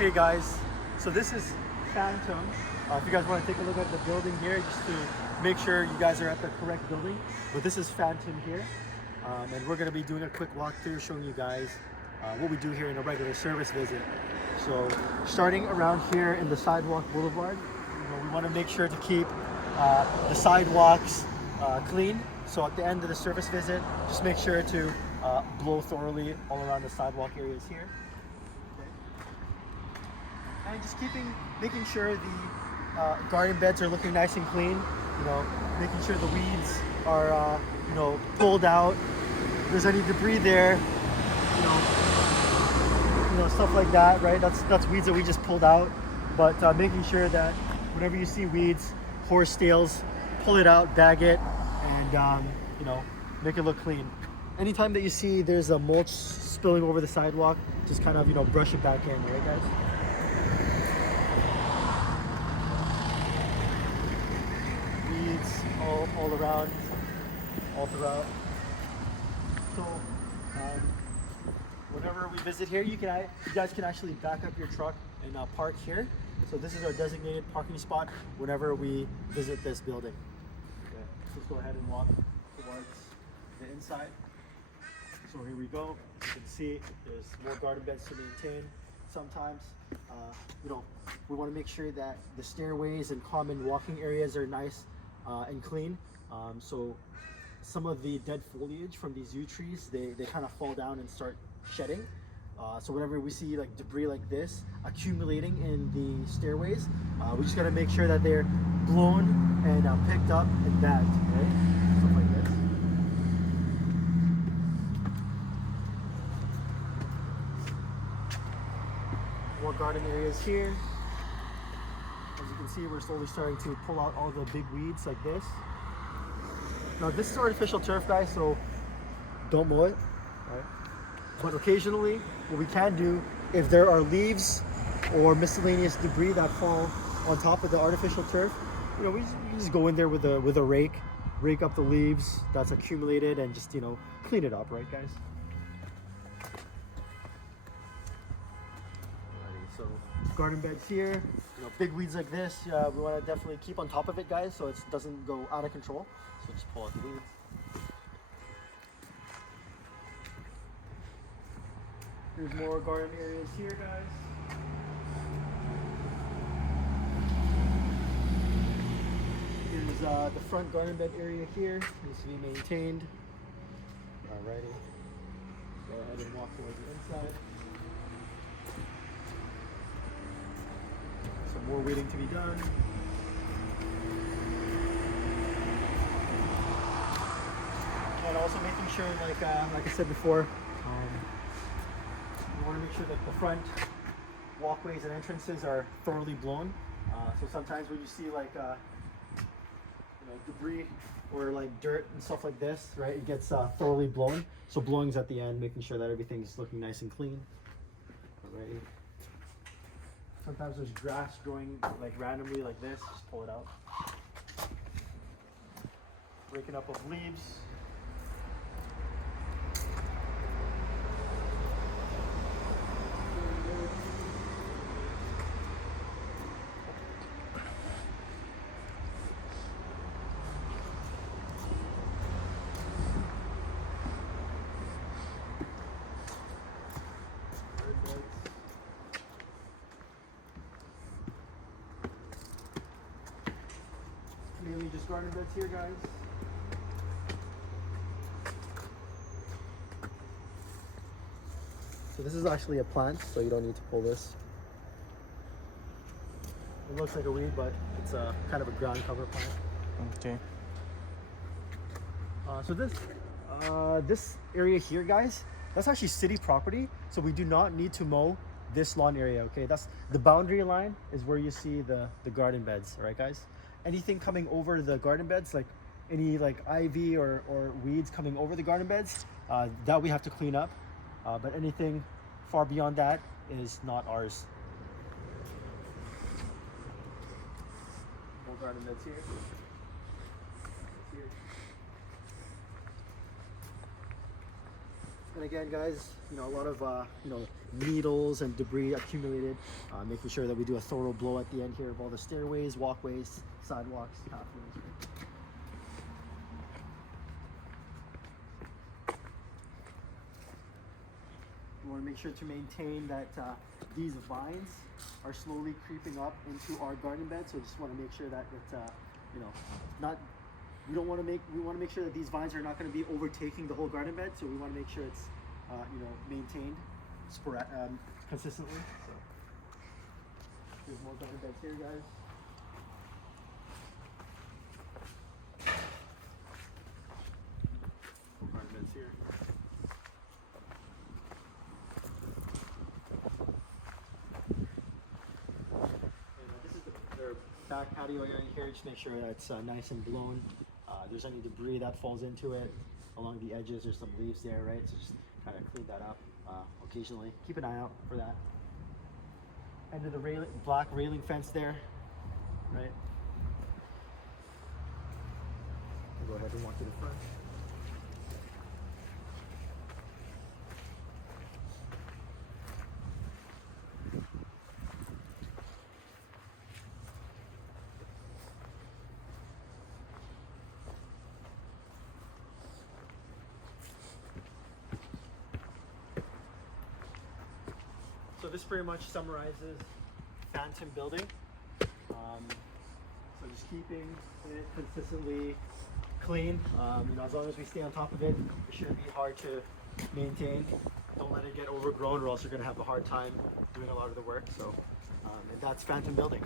Hey guys, so this is Fantom. If you guys want to take a look at the building here, just to make sure you guys are at the correct building. But this is Fantom here, and we're going to be doing a quick walkthrough showing you guys what we do here in a regular service visit. So starting around here in the sidewalk boulevard, we want to make sure to keep the sidewalks clean. So at the end of the service visit, just make sure to blow thoroughly all around the sidewalk areas here. And just making sure the garden beds are looking nice and clean. Making sure the weeds are pulled out. If there's any debris there, stuff like that, right? That's weeds that we just pulled out. But making sure that whenever you see weeds, horsetails, pull it out, bag it, and make it look clean. Anytime that you see there's a mulch spilling over the sidewalk, just kind of brush it back in, right, guys? Weeds all around, all throughout. So whenever we visit here, you guys can actually back up your truck and park here. So this is our designated parking spot whenever we visit this building. Okay, let's go ahead and walk towards the inside. So here we go. As you can see, there's more garden beds to maintain. Sometimes, we want to make sure that the stairways and common walking areas are nice and clean. So some of the dead foliage from these yew trees, they kind of fall down and start shedding. So whenever we see like debris like this accumulating in the stairways, we just got to make sure that they're blown and picked up and bagged, right? Stuff like this. More garden areas here. As you can see, we're slowly starting to pull out all the big weeds like this. Now this is artificial turf, guys, so don't mow it, right? But occasionally, what we can do, if there are leaves or miscellaneous debris that fall on top of the artificial turf, we just go in there with a rake up the leaves that's accumulated and just clean it up, right, guys? So garden beds here, big weeds like this, we want to definitely keep on top of it, guys, so it doesn't go out of control. So just pull out the weeds. There's more garden areas here, guys. Here's the front garden bed area here. Needs to be maintained. Alrighty. Go ahead and walk towards the inside. Some more weeding to be done. And also making sure, like I said before, you want to make sure that the front walkways and entrances are thoroughly blown. So sometimes when you see like debris or like dirt and stuff like this, right, it gets thoroughly blown. So blowing's at the end, making sure that everything's looking nice and clean. Alrighty. Sometimes there's grass growing like randomly like this, just pull it out. Raking up of leaves. Mainly just garden beds here, guys. So this is actually a plant, so you don't need to pull this. It looks like a weed, but it's a kind of a ground cover plant. Okay. So this area here, guys, that's actually city property, so we do not need to mow this lawn area. Okay, that's the boundary line is where you see the garden beds. All right, guys. Anything coming over the garden beds, like any like ivy or weeds coming over the garden beds, that we have to clean up. But anything far beyond that is not ours. More garden beds here. And again, guys, you know, a lot of needles and debris accumulated. Making sure that we do a thorough blow at the end here of all the stairways, walkways, sidewalks, pathways. We want to make sure to maintain that these vines are slowly creeping up into our garden bed. So just want to make sure that it's, you know, not. We want to make sure that these vines are not going to be overtaking the whole garden bed. So we want to make sure it's, you know, maintained consistently. So there's more garden beds here, guys. More garden beds here. This is their back patio area here. Just make sure that it's nice and blown. There's any debris that falls into it along the edges. There's some leaves there, right? So just kind of clean that up occasionally. Keep an eye out for that. End of the black railing fence there, right? I'll go ahead and walk to the front. So this pretty much summarizes Fantom building. So just keeping it consistently clean. You know, as long as we stay on top of it, it shouldn't be hard to maintain. Don't let it get overgrown, or else you're going to have a hard time doing a lot of the work. So, and that's Fantom building.